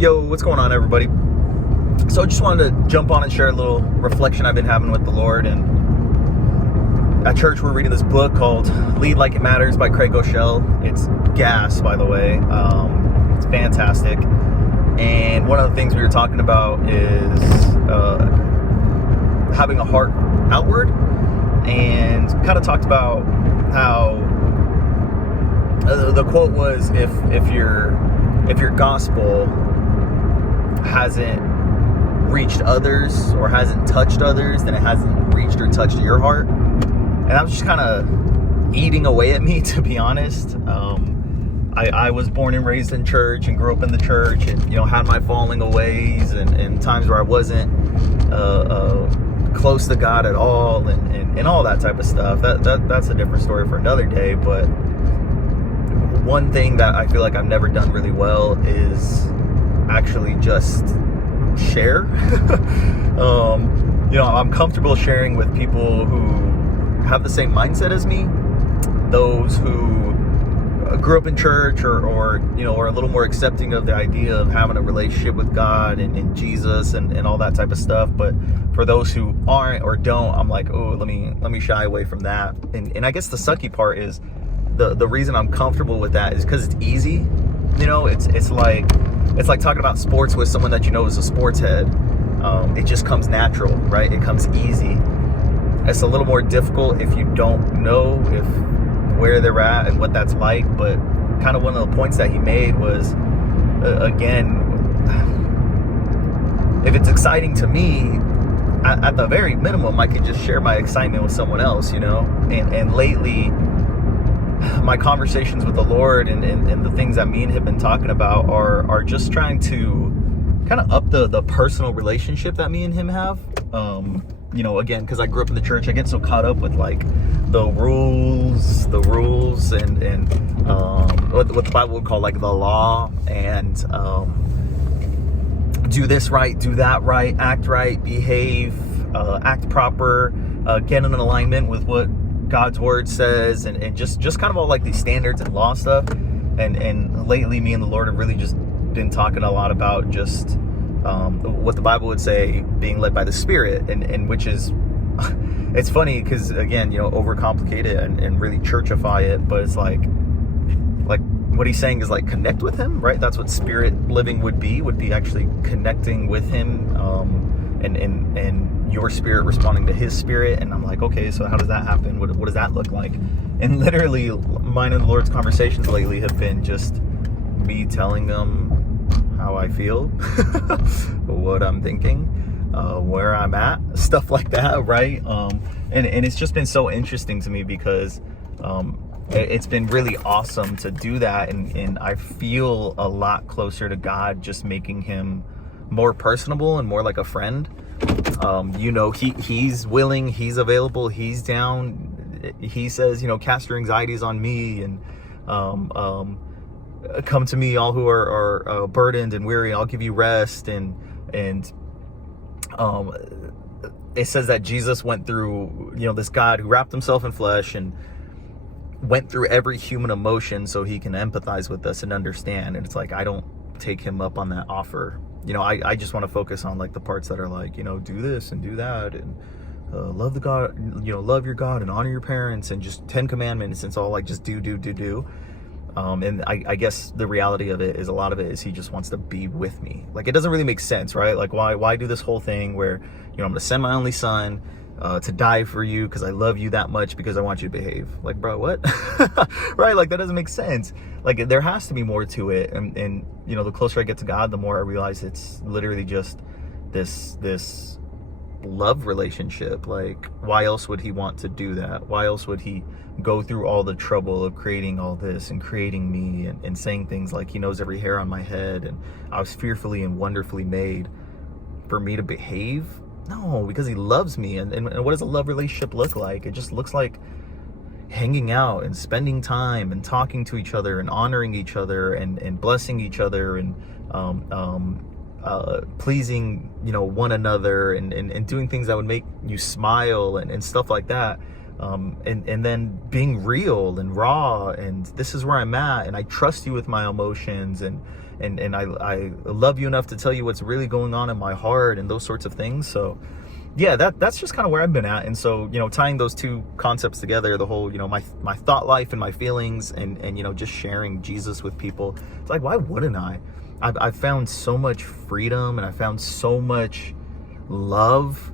Yo, what's going on, everybody? So I just wanted to jump on and share a little reflection I've been having with the Lord. And at church, we're reading this book called Lead Like It Matters by Craig Groeschel. It's gas, by the way. It's fantastic. And one of the things we were talking about is having a heart outward, and kind of talked about how the quote was, if your gospel hasn't reached others or hasn't touched others, then it hasn't reached or touched your heart. And that was just kind of eating away at me, to be honest. I was born and raised in church and grew up in the church, and had my falling aways and times where I wasn't close to God at all, and all that type of stuff. That's a different story for another day. But one thing that I feel like I've never done really well is actually just share. I'm comfortable sharing with people who have the same mindset as me, those who grew up in church or are a little more accepting of the idea of having a relationship with God and Jesus and all that type of stuff. But for those who aren't or don't, I'm like, oh, let me shy away from that. And I guess the sucky part is the reason I'm comfortable with that is because it's easy. It's like talking about sports with someone that is a sports head. It just comes natural, right? It comes easy. It's a little more difficult if you don't know where they're at and what that's like. But kind of one of the points that he made was, again, if it's exciting to me, at the very minimum, I can just share my excitement with someone else, And lately, my conversations with the Lord and the things that me and him have been talking about are just trying to kind of up the personal relationship that me and him have. Again, because I grew up in the church, I get so caught up with like the rules and what the Bible would call like the law, and do this right, do that right, act right, behave, act proper, get in alignment with what God's word says, and just kind of all like these standards and law stuff. And lately, me and the Lord have really just been talking a lot about just what the Bible would say, being led by the Spirit, and which is, it's funny because again, overcomplicate it and really churchify it, but it's like what he's saying is like connect with him, right? That's what spirit living would be actually connecting with him, and your spirit responding to his spirit. And I'm like, okay, so how does that happen? What does that look like? And literally mine and the Lord's conversations lately have been just me telling them how I feel, what I'm thinking, where I'm at, stuff like that, right? And it's just been so interesting to me because it's been really awesome to do that, and I feel a lot closer to God just making him more personable and more like a friend. He's willing, he's available, he's down. He says, cast your anxieties on me, and come to me, all who are burdened and weary, I'll give you rest. And it says that Jesus went through, this God who wrapped himself in flesh and went through every human emotion so he can empathize with us and understand. And it's like, I don't take him up on that offer. I just want to focus on like the parts that are like, do this and do that, and love the God, love your God and honor your parents, and just 10 commandments. It's all like just do. And I guess the reality of it is, a lot of it is he just wants to be with me. Like, it doesn't really make sense, right? Like, why do this whole thing where, I'm going to send my only son to die for you because I love you that much, because I want you to behave. Like, bro, what? Right? Like, that doesn't make sense. Like, there has to be more to it. And the closer I get to God, the more I realize it's literally just this love relationship. Like, why else would he want to do that? Why else would he go through all the trouble of creating all this and creating me and saying things like he knows every hair on my head and I was fearfully and wonderfully made, for me to behave? No, because he loves me. And what does a love relationship look like? It just looks like hanging out and spending time and talking to each other and honoring each other and blessing each other and pleasing one another and doing things that would make you smile and stuff like that. and then being real and raw, and this is where I'm at, and I trust you with my emotions, and I love you enough to tell you what's really going on in my heart, and those sorts of things. So yeah, that's just kind of where I've been at. And so, tying those two concepts together, the whole, my thought life and my feelings, and just sharing Jesus with people, it's like, why wouldn't I? I've found so much freedom, and I found so much love,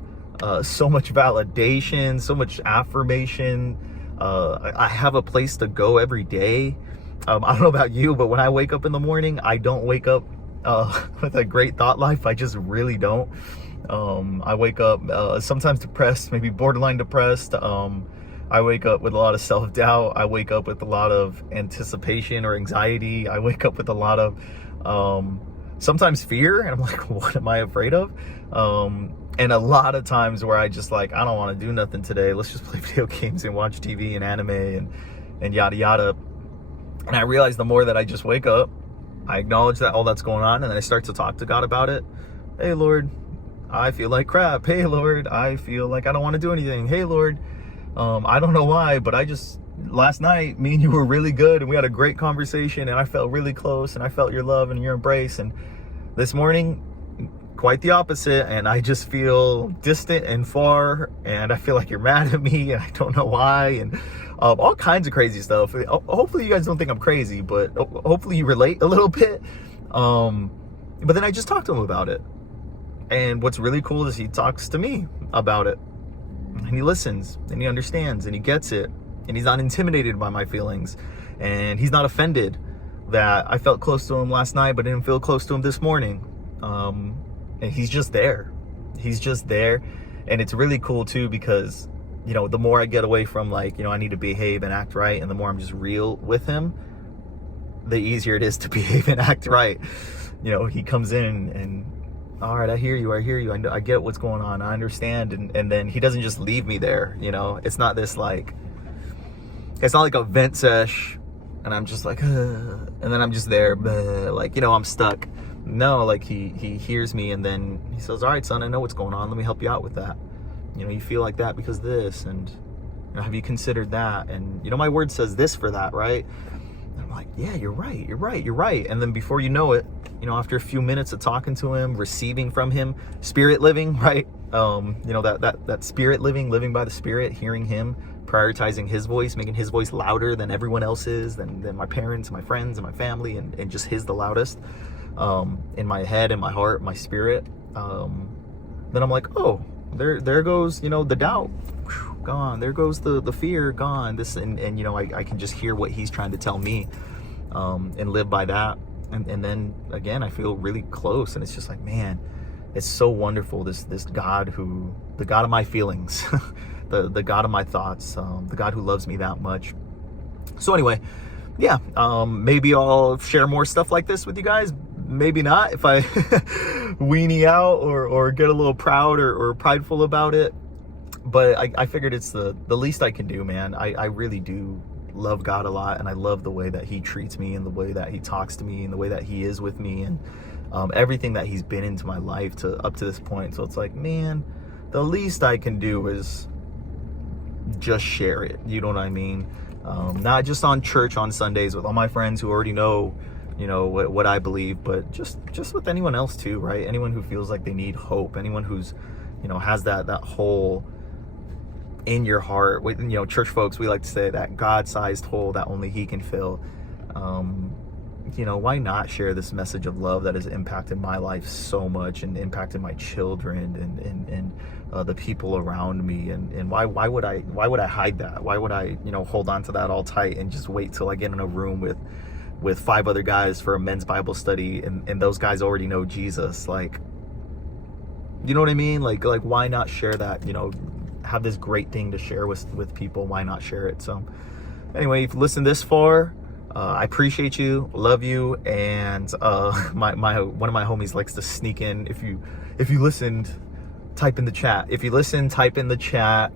so much validation, so much affirmation. I have a place to go every day. I don't know about you, but when I wake up in the morning, I don't wake up with a great thought life. I just really don't. I wake up sometimes depressed, maybe borderline depressed. I wake up with a lot of self-doubt. I wake up with a lot of anticipation or anxiety. I wake up with a lot of sometimes fear, and I'm like, what am I afraid of? And a lot of times where I just like, I don't want to do nothing today. Let's just play video games and watch TV and anime and yada yada. And I realize the more that I just wake up, I acknowledge that all that's going on, and then I start to talk to God about it. Hey, Lord, I feel like crap. Hey, Lord, I feel like I don't want to do anything. Hey, Lord, I don't know why, but last night, me and you were really good, and we had a great conversation, and I felt really close, and I felt your love and your embrace. And this morning, quite the opposite, and I just feel distant and far, and I feel like you're mad at me, and I don't know why, and all kinds of crazy stuff. Hopefully you guys don't think I'm crazy, but hopefully you relate a little bit. But then I just talked to him about it. And what's really cool is he talks to me about it, and he listens, and he understands, and he gets it, and he's not intimidated by my feelings, and he's not offended that I felt close to him last night but didn't feel close to him this morning. And he's just there. He's just there. And it's really cool too, because the more I get away from like, I need to behave and act right, and the more I'm just real with him, the easier it is to behave and act right. He comes in and, all right, I hear you. I get what's going on. I understand. And then he doesn't just leave me there. It's not this like, it's not like a vent sesh and I'm just like, and then I'm just there, like, I'm stuck. No, like he hears me, and then he says, all right, son, I know what's going on. Let me help you out with that. You feel like that because this, and have you considered that? And my word says this for that, right? And I'm like, yeah, you're right. And then before you know it, after a few minutes of talking to him, receiving from him, spirit living, right? That spirit living by the Spirit, hearing him, prioritizing his voice, making his voice louder than everyone else's, than my parents, my friends, and my family, and just his the loudest, in my head, in my heart, my spirit. Then I'm like, oh, there goes, the doubt, gone. There goes the fear, gone. This, and I can just hear what he's trying to tell me, and live by that. And then again, I feel really close, and it's just like, man, it's so wonderful. This God the God of my feelings, the God of my thoughts, the God who loves me that much. So anyway, yeah, maybe I'll share more stuff like this with you guys. Maybe not, if I weenie out or get a little proud or prideful about it. But I figured it's the least I can do, man. I really do love God a lot, and I love the way that he treats me, and the way that he talks to me, and the way that he is with me, and everything that he's been into my life up to this point. So it's like, man, the least I can do is just share it. You know what I mean? Not just on church on Sundays with all my friends who already know, what I believe, but just with anyone else too, right? Anyone who feels like they need hope, anyone who's, has that hole in your heart. Church folks, we like to say that God-sized hole that only he can fill. Why not share this message of love that has impacted my life so much, and impacted my children and the people around me, and why would I hide that? Why would I hold on to that all tight and just wait till I get in a room with 5 other guys for a men's Bible study, and those guys already know Jesus? Like, you know what I mean? Like why not share that? Have this great thing to share with people. Why not share it? So anyway, if you listen this far, I appreciate you, love you, and my one of my homies likes to sneak in. If you listened, type in the chat. If you listen, type in the chat.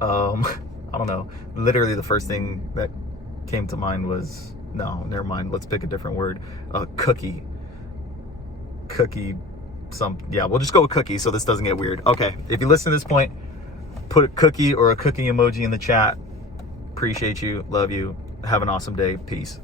I don't know. Literally the first thing that came to mind was, no, never mind. Let's pick a different word. Cookie. Yeah, we'll just go with cookie so this doesn't get weird. Okay, if you listen to this point, put a cookie or a cooking emoji in the chat. Appreciate you. Love you. Have an awesome day. Peace.